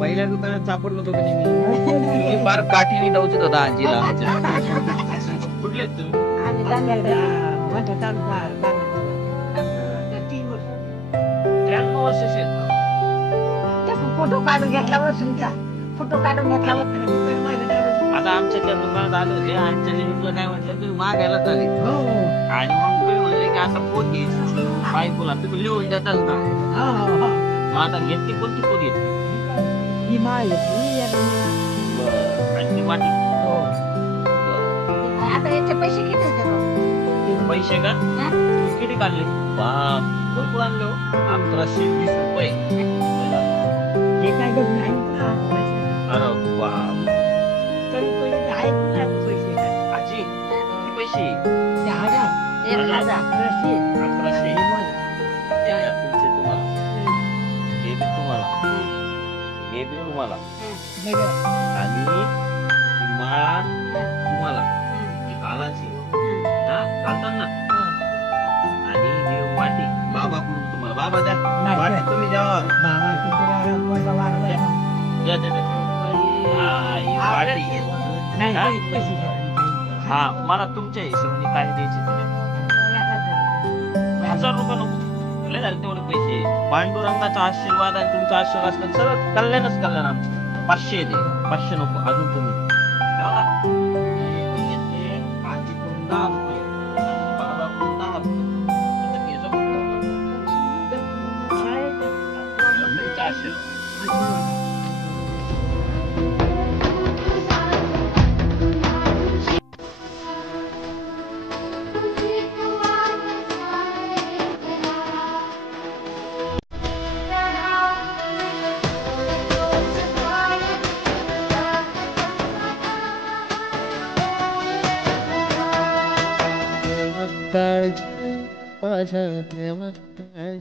पहिल्या दुकानात सापडलो होतो कधी मी फार काठीने डवचत होता आजीला आमच्या. कुठले आहेत तुम्ही? त्र्याण्णव वर्षाचे आहेत. फोटो काढून घेतला तुमचा फोटो काढून घेतला. आता आमच्या त्या दुकानात आले होते आणि त्याने तुला काय म्हटलं तुम्ही मागायला चालेल आणि मग तुम्ही म्हणले की आता पोत घ्यायची बायकोला तुम्ही लिहून देताल ना. मग आता घेतली कोणती पोत घेतली? आणि ती वाटी आता याचे पैसे किती होते? पैसे का किती काढले? बाप भरपूर आणले हो. 1120 रुपये. ते काय घेऊन नाही अरे बाप कमी पैसे आहेत ना पैसे. आजी किती पैसे? 1000 रशीद 1100. या तुमचे तुम्हाला हे बी तुम्हाला हे बी तुम्हाला आणि ही माळा तुम्हाला ही कालाची हा चालतात ना आणि हे वाटी बाबा कडून तुम्हाला बाबा द्या वाटी तुम्ही द्या द्या द्या हा ही वाटी हा मला तुमच्या हिशोबाने काय द्यायचे 1000 रुपये नको लय झाले तेवढे पैसे. पांडुरंगाचा आशीर्वाद आणि तुमचा आशीर्वाद असलं सगळं कल्याणच कल्याण आमचं. 500 दे 500 नको अजून तुम्ही बघा. घेतले आजीकडून 10 रुपये बाबाकडून 10 रुपये आता मी याचं तुमचा आशीर्वाद. Bye.